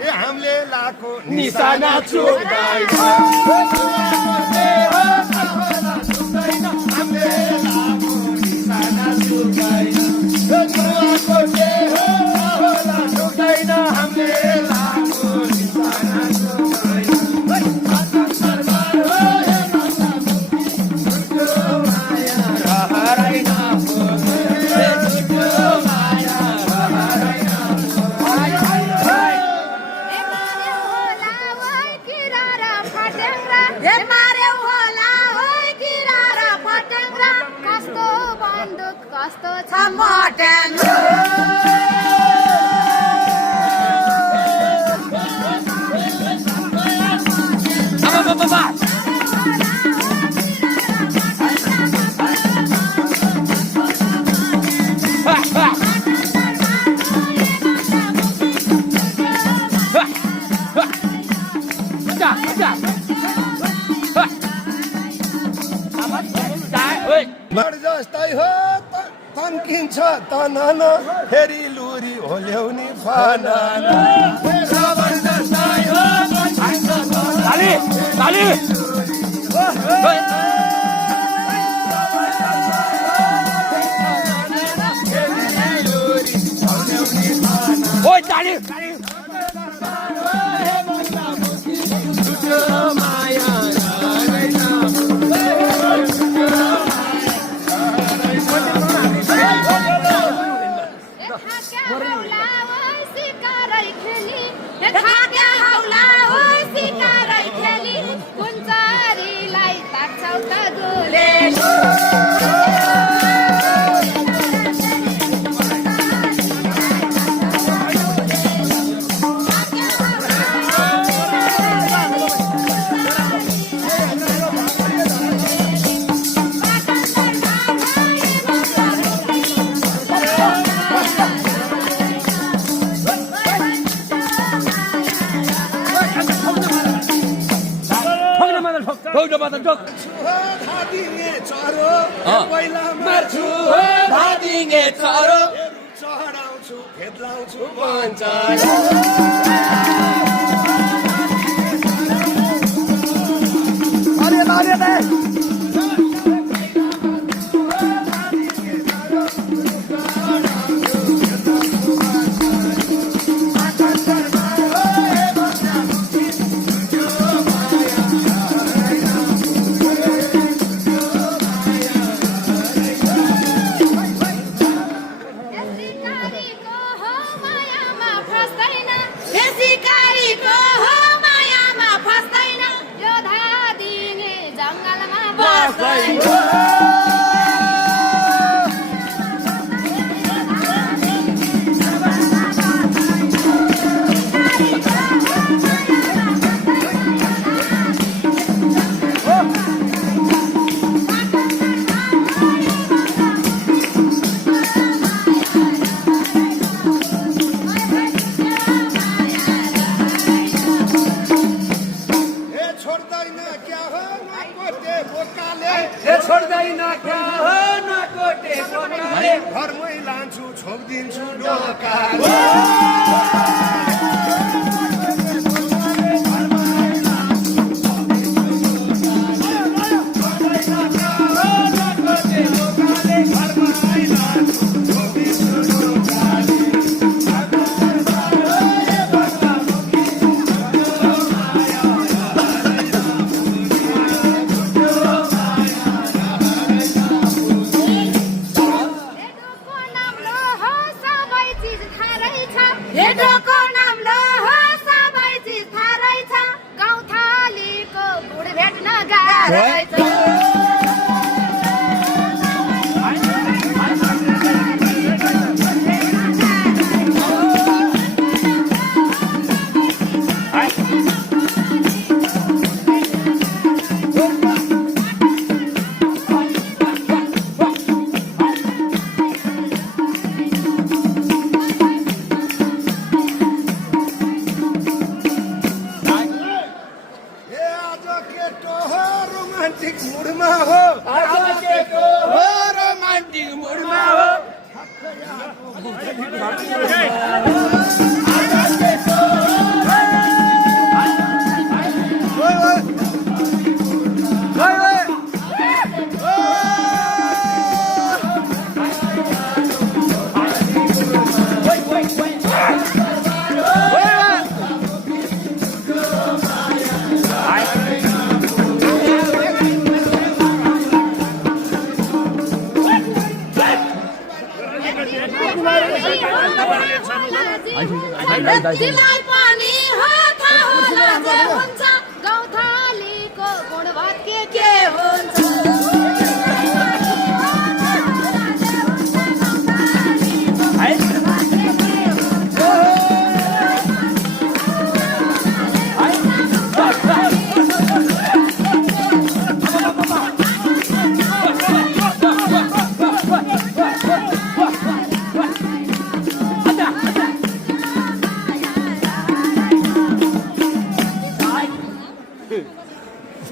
हामीले लाको निशाना चुक्दैन कस्तो छ मटन जस्तै हो तन्किन्छ तनन फेरि लुरी होल्याउने फनन चढाउँछु फेद्लाउँछु भन्छ घरमै लान्छु छोपिदिन्छु तिमीलाई पनि हो थाहा होला जे हुन्छ गौथालीको गुणवत के हुन्छ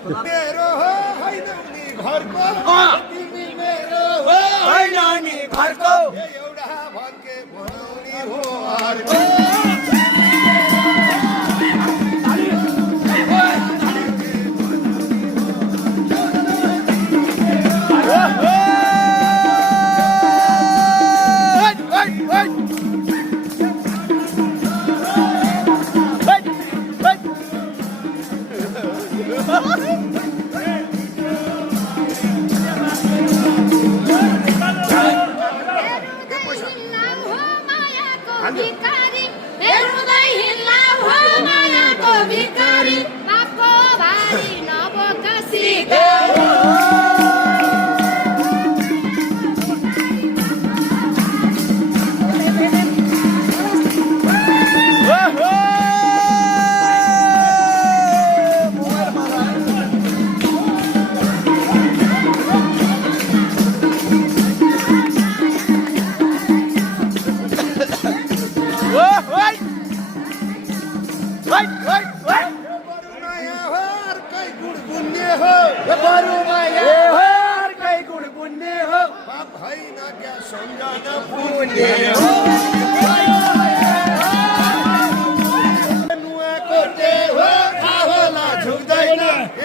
मेरो हो होइन नि घरको तिमी मेरो हो होइन नि घरको एउटा भन्के बनाउने हो अर्को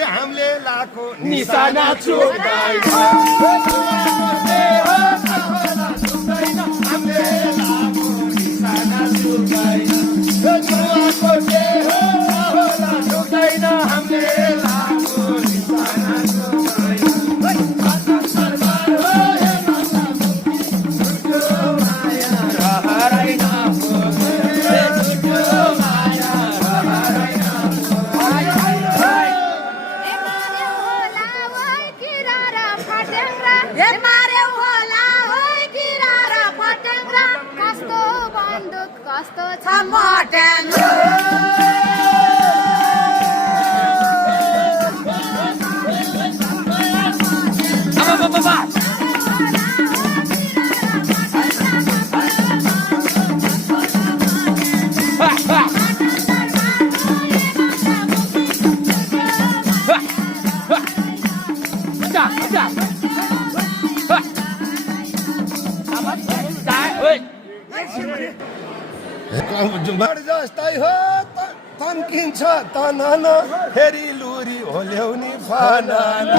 हामीले लाको निशाना छुट्दैन कस्तो छ मोटन जस्तै हो तन्किन्छ तनन फेरि लुरी होल्याउने फनन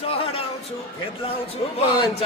चढाउँछु खेद्लाउँछु भन्छ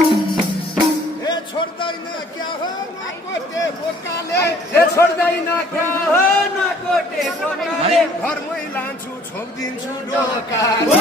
ए छोड्दैन क्या हो नकोटे बोकाले ए छोड्दैन क्या हो नकोटे बोकाले घरमै लान्छु छोपिदिन्छु ढोकाले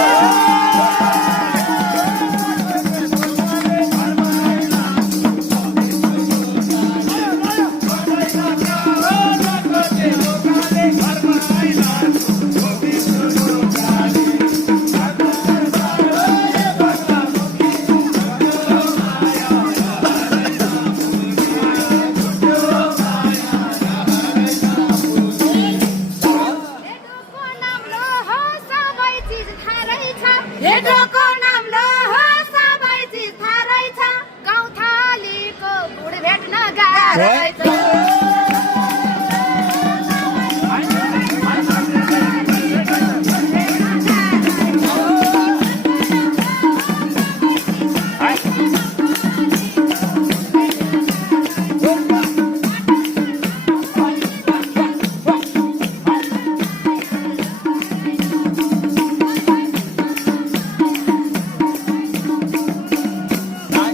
हेडोको नाम लो हो सबै चिज थाहा रहेछ हेडोको नाम लो हो सबै चिज थाहा रहेछ गौथालीको गुड भेट्न गाह्रो रहेछ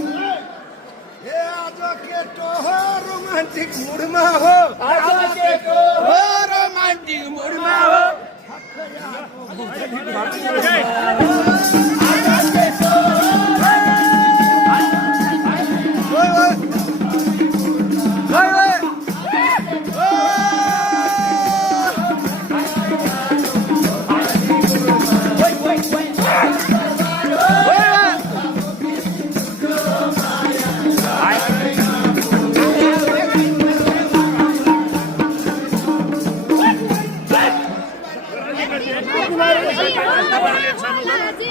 ए आज केटो हो रोमान्टिक मुडमा हो आज के को हो रोमान्टिक मुडमा हो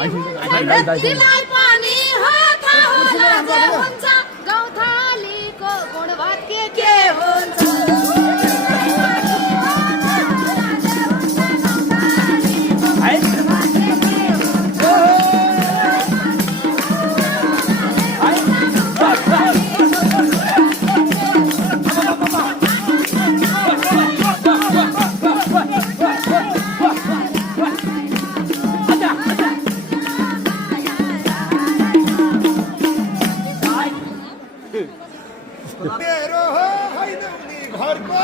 तिमीलाई पनि हो थाहा होला जे हुन्छ गौथालीको गुणवत के हुन्छ मेरो हो होइन उनी घरको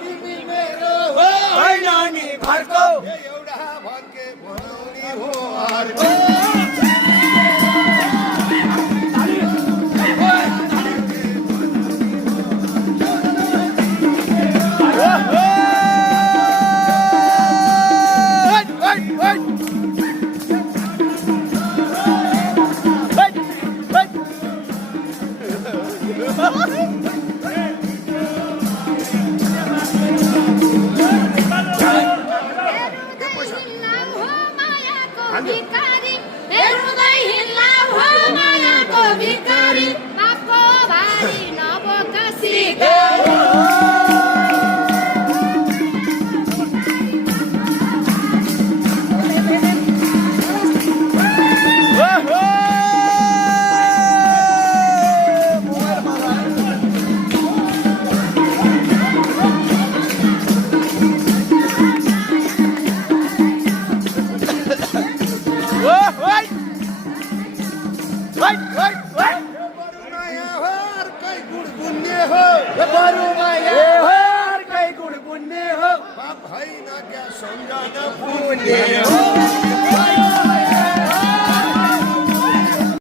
तिमी मेरो हो होइन नि घरको ए एउटा भन्के बनाउने हो अर्को भिखारी हेर्दै हिँड्ला हो मायाको भिखारी पापको भारी नबोका सिकारी नयाँ हो अर्कै गुड बुन्ने हो बरु माया हो अर्कै गुण बुन्ने हो बाप होइन क्या सम्झना पुण्य हो